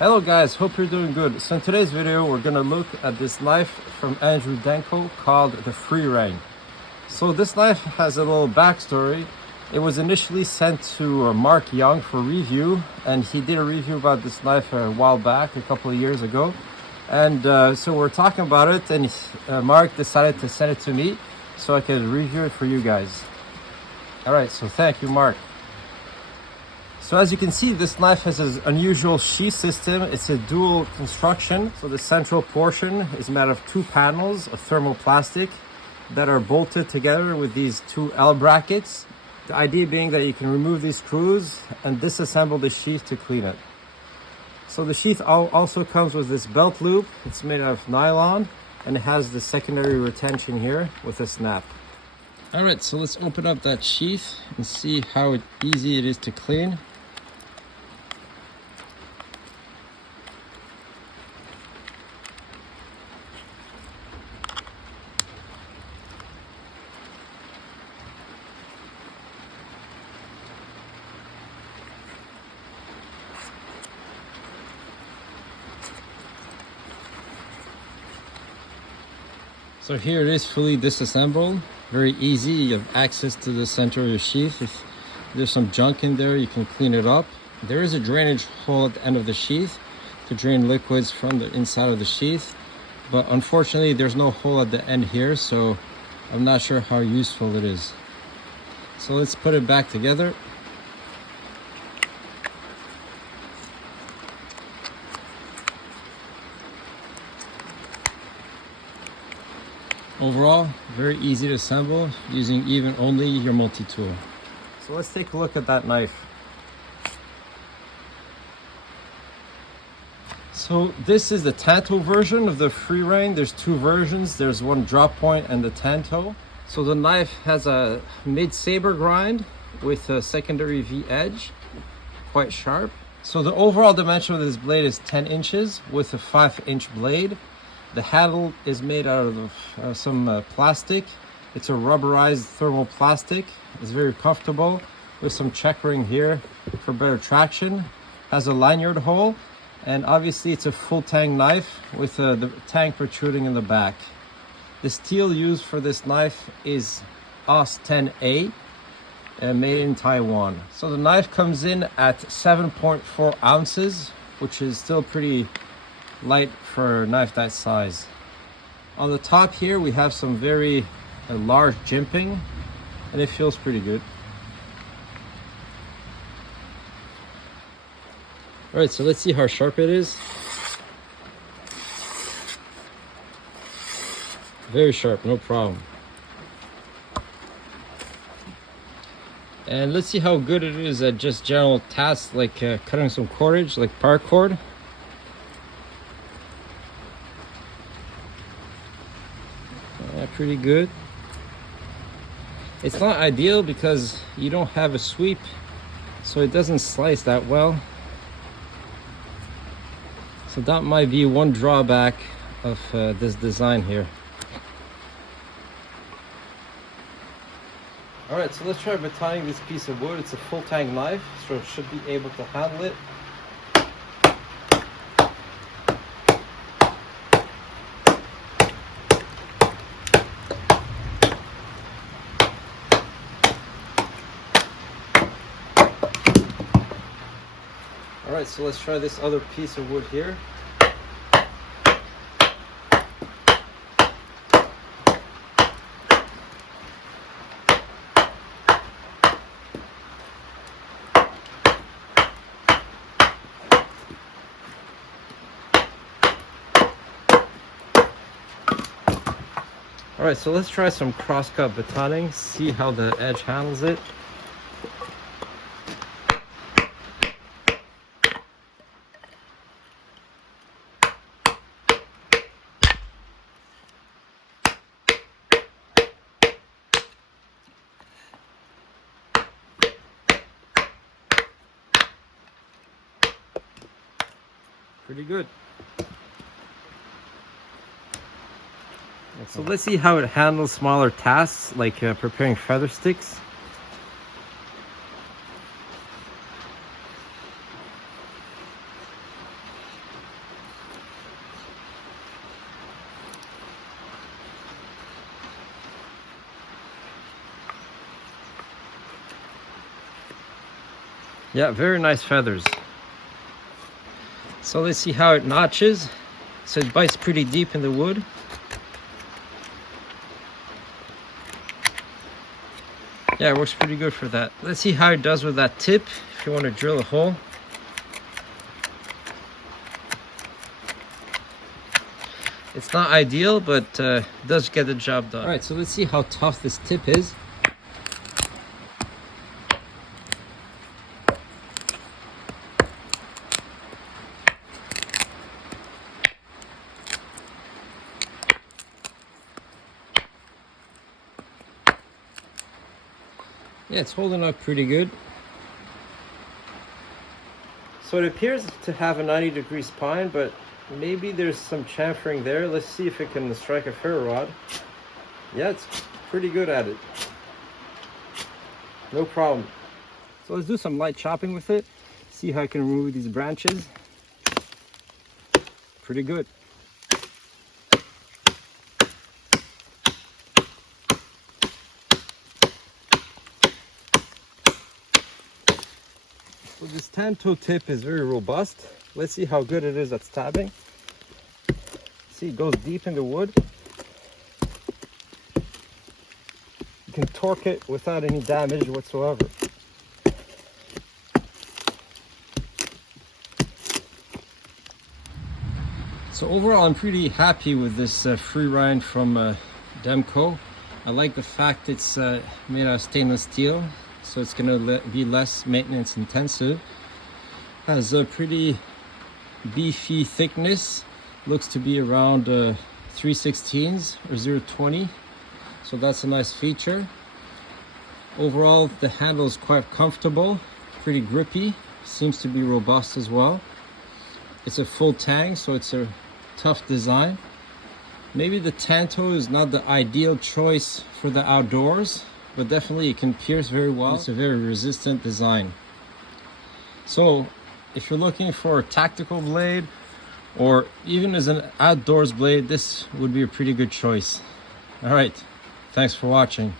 Hello guys, hope you're doing good. So in today's video we're gonna look at this knife from Demko called the Freereign. So this knife has a little backstory. It was initially sent to Mark Young for review, and he did a review about this knife a while back, a couple of years ago. And so we're talking about it, and Mark decided to send it to me so I could review it for you guys. Alright, so thank you, Mark. So as you can see, this knife has an unusual sheath system. It's a dual construction. So the central portion is made of two panels of thermoplastic that are bolted together with these two L brackets. The idea being that you can remove these screws and disassemble the sheath to clean it. So the sheath also comes with this belt loop. It's made out of nylon and it has the secondary retention here with a snap. All right, so let's open up that sheath and see how easy it is to clean. So here it is fully disassembled, very easy. You have access to the center of your sheath. If there's some junk in there, you can clean it up. There is a drainage hole at the end of the sheath to drain liquids from the inside of the sheath, but unfortunately there's no hole at the end here, so I'm not sure how useful it is. So let's put it back together. Overall, very easy to assemble using even only your multi-tool. So let's take a look at that knife. So this is the tanto version of the Freereign. There's two versions. There's one drop point and the tanto. So the knife has a mid-saber grind with a secondary V edge, quite sharp. So the overall dimension of this blade is 10 inches with a 5-inch blade. The handle is made out of some plastic. It's a rubberized thermoplastic. It's very comfortable with some checkering here for better traction. Has a lanyard hole, and obviously it's a full tang knife with the tang protruding in the back. The steel used for this knife is AUS 10A, made in Taiwan. So the knife comes in at 7.4 ounces, which is still pretty light for a knife that size. On the top here we have some very large jimping, and it feels pretty good. All right, so let's see how sharp it is. Very sharp, no problem. And let's see how good it is at just general tasks like cutting some cordage, like paracord. Pretty good. It's not ideal because you don't have a sweep, so it doesn't slice that well. So that might be one drawback of this design here. All right, so let's try batoning this piece of wood. It's a full tang knife, so it should be able to handle it. All right, so let's try this other piece of wood here. All right, so let's try some cross-cut batoning, see how the edge handles it. Pretty good. So let's see how it handles smaller tasks like preparing feather sticks. Yeah, very nice feathers. So let's see how it notches. So it bites pretty deep in the wood. Yeah, it works pretty good for that. Let's see how it does with that tip if you want to drill a hole. It's not ideal, but it does get the job done. All right, so let's see how tough this tip is. Yeah, it's holding up pretty good. So it appears to have a 90-degree spine, but maybe there's some chamfering there. Let's see if it can strike a ferro rod. Yeah, it's pretty good at it. No problem. So let's do some light chopping with it. See how I can remove these branches. Pretty good. So this tanto tip is very robust. Let's see how good it is at stabbing. See, it goes deep in the wood. You can torque it without any damage whatsoever. So overall, I'm pretty happy with this Freereign from Demko. I like the fact it's made out of stainless steel, so it's gonna be less maintenance intensive. Has a pretty beefy thickness. Looks to be around 3/16 or 0.20, so that's a nice feature. Overall, the handle is quite comfortable, pretty grippy, seems to be robust as well. It's a full tang, so it's a tough design. Maybe the tanto is not the ideal choice for the outdoors, but definitely it can pierce very well. It's a very resistant design. So if you're looking for a tactical blade or even as an outdoors blade, this would be a pretty good choice. All right, thanks for watching.